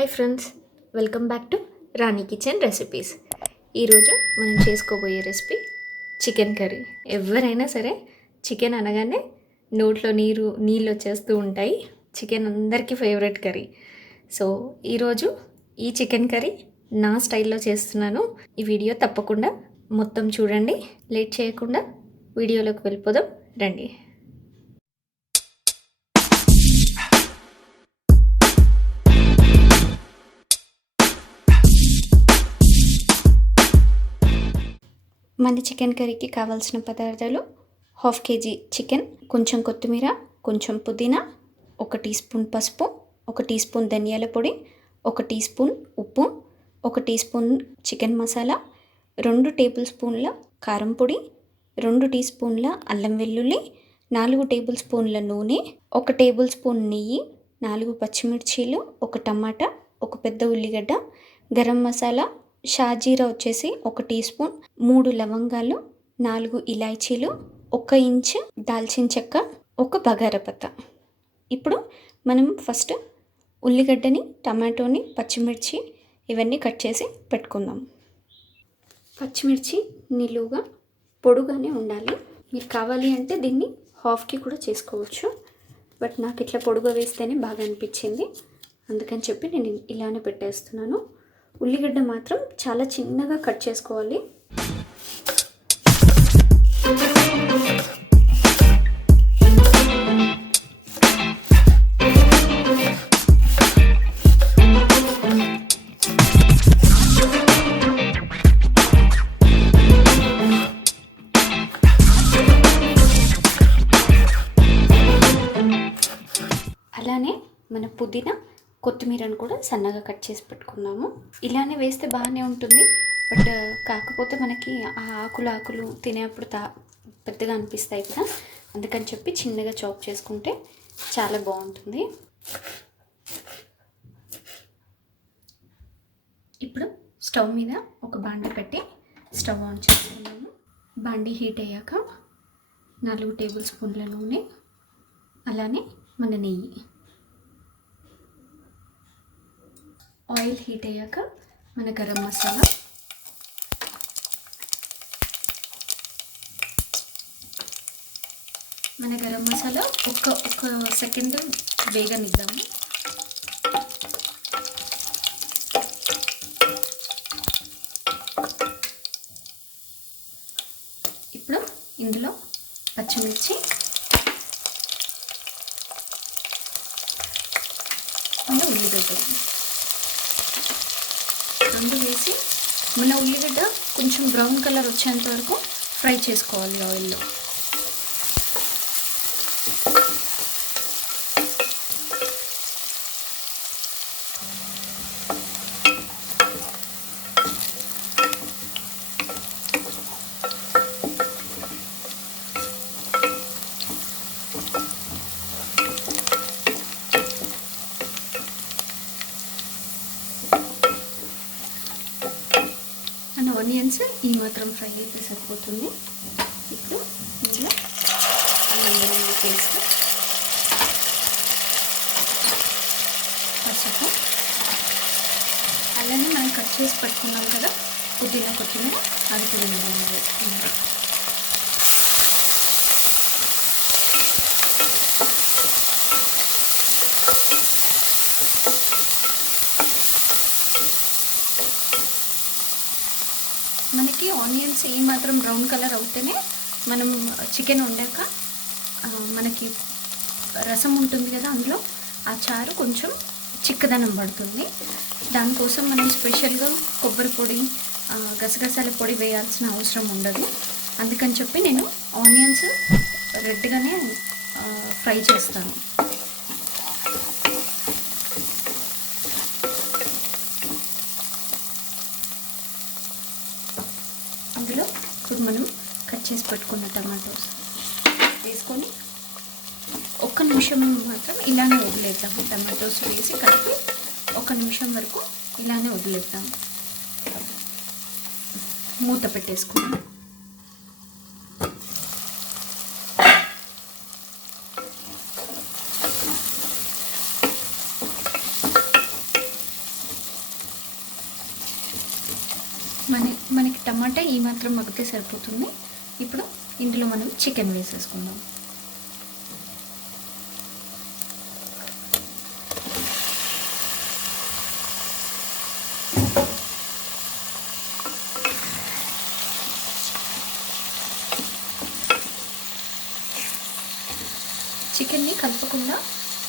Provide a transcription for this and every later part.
Hi friends, welcome back to Rani kitchen recipes. ఈరోజు మనం చేసుకోబోయే రెసిపీ చికెన్ కర్రీ. ఎవరైనా సరే చికెన్ అనగానే నోట్లో నీళ్ళు వచ్చేస్తూ ఉంటాయి. చికెన్ అందరికీ ఫేవరెట్ కర్రీ. సో ఈరోజు ఈ చికెన్ కర్రీ నా స్టైల్లో చేస్తున్నాను. ఈ వీడియో తప్పకుండా మొత్తం చూడండి. లేట్ చేయకుండా వీడియోలోకి వెళ్ళిపోదాం రండి. మన చికెన్ కర్రీకి కావాల్సిన పదార్థాలు: 1/2 kg చికెన్, కొంచెం కొత్తిమీర, కొంచెం పుదీనా, 1 టీ స్పూన్ పసుపు, 1 టీ స్పూన్ ధనియాల పొడి, 1 టీ స్పూన్ ఉప్పు, 1 tea spoon chicken masala, 2 table స్పూన్ల కారం పొడి, 2 టీ స్పూన్ల అల్లం వెల్లుల్లి, 4 టేబుల్ స్పూన్ల నూనె, 1 టేబుల్ స్పూన్ నెయ్యి, 4 పచ్చిమిర్చీలు, 1 టమాటా, 1 పెద్ద ఉల్లిగడ్డ, గరం మసాలా, షాజీరా వచ్చేసి 1 టీ స్పూన్, 3 లవంగాలు, 4 ఇలాచీలు, 1 ఇంచు దాల్చిన చెక్క, 1 బగారపత్త. ఇప్పుడు మనం ఫస్ట్ ఉల్లిగడ్డని, టమాటోని, పచ్చిమిర్చి ఇవన్నీ కట్ చేసి పెట్టుకుందాం. పచ్చిమిర్చి నిలువుగా పొడుగానే ఉండాలి. మీరు కావాలి అంటే దీన్ని హాఫ్కి కూడా చేసుకోవచ్చు, బట్ నాకు ఇట్లా పొడుగా వేస్తేనే బాగా అనిపించింది, అందుకని చెప్పి నేను ఇలానే పెట్టేస్తున్నాను. ఉల్లిగడ్డ మాత్రం చాలా చిన్నగా కట్ చేసుకోవాలి. అలానే మన పుదీనా, కొత్తిమీరను కూడా సన్నగా కట్ చేసి పెట్టుకున్నాము. ఇలానే వేస్తే బాగానే ఉంటుంది, బట్ కాకపోతే మనకి ఆ ఆకులు తినేప్పుడు పెద్దగా అనిపిస్తాయి కదా, అందుకని చెప్పి చిన్నగా చాప్ చేసుకుంటే చాలా బాగుంటుంది. ఇప్పుడు స్టవ్ మీద ఒక బాండీ పెట్టి స్టవ్ ఆన్ చేసుకున్నాము. బాండీ హీట్ అయ్యాక 4 టేబుల్ స్పూన్ల నూనె, అలానే మన నెయ్యి. ఆయిల్ హీట్ అయ్యాక మన గరం మసాలా, ఒక సెకండ్ వేగనిద్దాము. ఇప్పుడు ఇందులో పచ్చిమిర్చి, ఉల్లిగడ్డ రెండు వేసి మన ఉల్లిగడ్డ కొంచెం బ్రౌన్ కలర్ వచ్చేంత వరకు ఫ్రై చేసుకోవాలి ఆయిల్లో. ఆనియన్స్ ఈ మాత్రం ఫ్రై అయితే సరిపోతుంది. ఇప్పుడు ఇందులో అల్లం పేస్ట్, పసుపు, అలానే మనం కట్ చేసి పెట్టుకున్నాం కదా పుదీనా, కొత్తిమీర, అది కూడా వేసుకున్నాం. మనకి ఆనియన్స్ ఈ మాత్రం బ్రౌన్ కలర్ అవుతేనే మనం చికెన్ వండాక మనకి రసం ఉంటుంది కదా, అందులో ఆ చారు కొంచెం చిక్కదనం పడుతుంది. దానికోసం మనం స్పెషల్గా కొబ్బరి పొడి, గసగసాల పొడి వేయాల్సిన అవసరం ఉండదు. అందుకని చెప్పి నేను ఆనియన్స్ రెడ్గానే ఫ్రై చేస్తాను. అందులో ఇప్పుడు మనం కట్ చేసి పెట్టుకున్న టమాటోస్ వేసుకొని 1 నిమిషం మాత్రం ఇలానే వదిలేద్దాము. టమాటోస్ వేసి కలిపి 1 నిమిషం వరకు ఇలానే వదిలేద్దాం. మూత పెట్టేసుకున్నాం. టమాటా ఈ మాత్రం మగ్గితే సరిపోతుంది. ఇప్పుడు ఇందులో మనం చికెన్ వేసేసుకుందాం. చికెన్ని కలపకుండా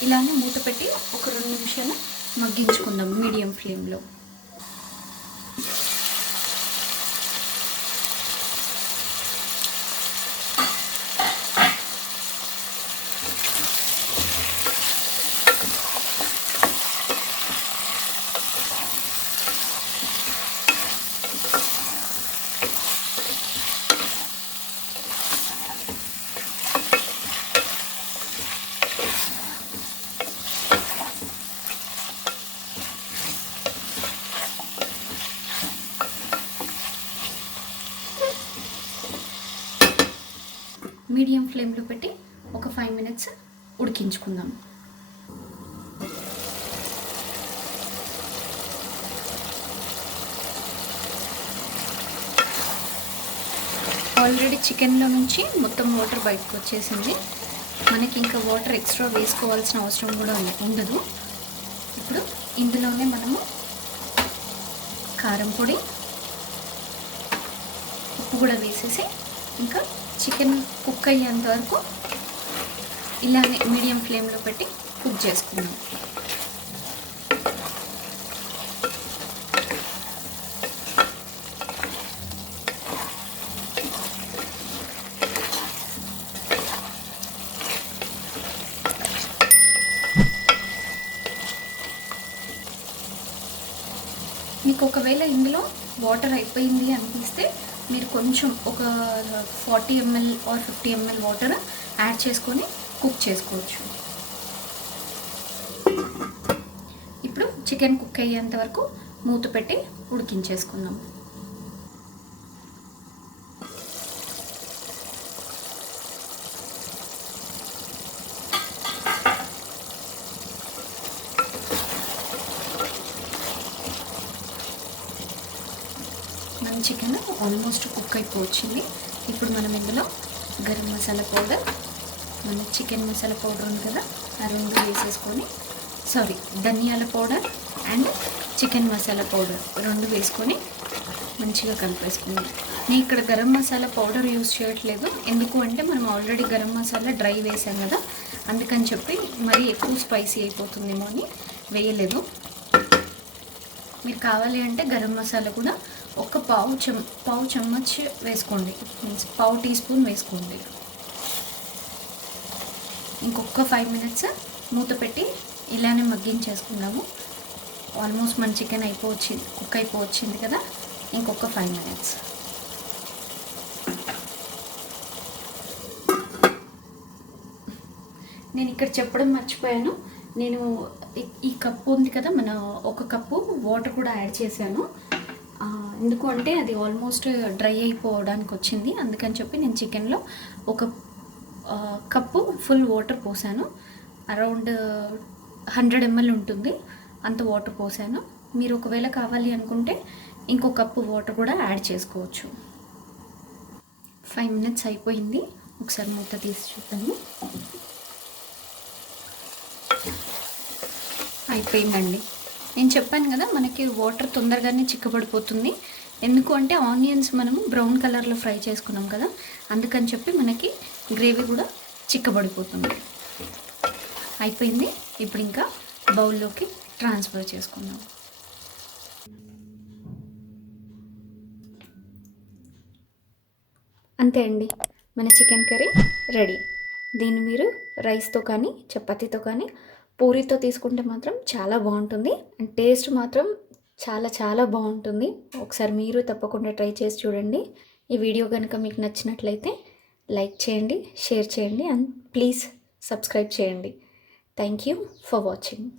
ఇలానే మూత పెట్టి ఒక 2 నిమిషాలు మగ్గించుకుందాం మీడియం ఫ్లేమ్లో. మీడియం ఫ్లేమ్లో పెట్టి ఒక 5 మినిట్స్ ఉడికించుకుందాం. ఆల్రెడీ చికెన్లో నుంచి మొత్తం వాటర్ బయటకు వచ్చేసింది. మనకి ఇంకా వాటర్ ఎక్స్ట్రా వేసుకోవాల్సిన అవసరం కూడా ఉండదు. ఇప్పుడు ఇందులోనే మనము కారం పొడి, ఉప్పు కూడా వేసేసి ఇంకా చికెన్ కుక్ అయ్యేంత వరకు ఇలానే మీడియం ఫ్లేమ్లో పెట్టి కుక్ చేసుకుందాం. మీకు ఒకవేళ ఇందులో వాటర్ అయిపోయింది అనిపిస్తే మీరు కొంచెం ఒక 40 ml or 50 ml water add చేసుకొని కుక్ చేసుకోవచ్చు. ఇప్పుడు చికెన్ కుక్ అయ్యేంత వరకు మూత పెట్టి ఉడికించేసుకుందాం. మన చికెన్ ఆల్మోస్ట్ కుక్ అయిపోవచ్చింది. ఇప్పుడు మనం ఇందులో గరం మసాలా పౌడర్, మన చికెన్ మసాలా పౌడర్ ఉంది కదా, ఆ 2 వేసేసుకొని, ధనియాల powder and chicken masala powder 2 వేసుకొని మంచిగా కలిపేసుకుందాం. నేను ఇక్కడ గరం మసాలా పౌడర్ యూస్ చేయట్లేదు, ఎందుకు అంటే మనం ఆల్రెడీ గరం మసాలా డ్రై వేసాం కదా, అందుకని చెప్పి మరీ ఎక్కువ స్పైసీ అయిపోతుందేమో అని వేయలేదు. మీరు కావాలి అంటే గరం మసాలా కూడా ఒక పావు చెమ్మచ్ వేసుకోండి, మీన్స్ పావు టీ స్పూన్ వేసుకోండి. ఇంకొక 5 మినిట్స్ మూత పెట్టి ఇలానే మగ్గించేసుకుందాము. ఆల్మోస్ట్ మన చికెన్ కుక్ అయిపోవచ్చింది కదా, ఇంకొక 5 మినిట్స్. నేను ఇక్కడ చెప్పడం మర్చిపోయాను, నేను ఈ కప్పు ఉంది కదా, మన ఒక కప్పు వాటర్ కూడా యాడ్ చేశాను. ఎందుకు అంటే అది ఆల్మోస్ట్ డ్రై అయిపోవడానికి వచ్చింది, అందుకని చెప్పి నేను చికెన్లో ఒక కప్పు ఫుల్ వాటర్ పోసాను. అరౌండ్ 100 ml ఉంటుంది, అంత వాటర్ పోసాను. మీరు ఒకవేళ కావాలి అనుకుంటే ఇంకో కప్పు వాటర్ కూడా యాడ్ చేసుకోవచ్చు. 5 మినిట్స్ అయిపోయింది, ఒకసారి మూత తీసి చూద్దాము. అయిపోయిందండి. నేను చెప్పాను కదా, మనకి వాటర్ తొందరగానే చిక్కబడిపోతుంది. ఎందుకు అంటే ఆనియన్స్ మనము బ్రౌన్ కలర్లో ఫ్రై చేసుకున్నాం కదా, అందుకని చెప్పి మనకి గ్రేవీ కూడా చిక్కబడిపోతుంది. అయిపోయింది. ఇప్పుడు ఇంకా బౌల్లోకి ట్రాన్స్ఫర్ చేసుకుందాం. అంతే అండి, మన చికెన్ కర్రీ రెడీ. దీన్ని మీరు రైస్తో కానీ చపాతీతో కానీ పూరితో తీసుకుంటే మాత్రం చాలా బాగుంటుంది, అండ్ టేస్ట్ మాత్రం చాలా చాలా బాగుంటుంది. ఒకసారి మీరు తప్పకుండా ట్రై చేసి చూడండి. ఈ వీడియో కనుక మీకు నచ్చినట్లయితే లైక్ చేయండి, షేర్ చేయండి, అండ్ ప్లీజ్ సబ్స్క్రైబ్ చేయండి. Thank you for watching.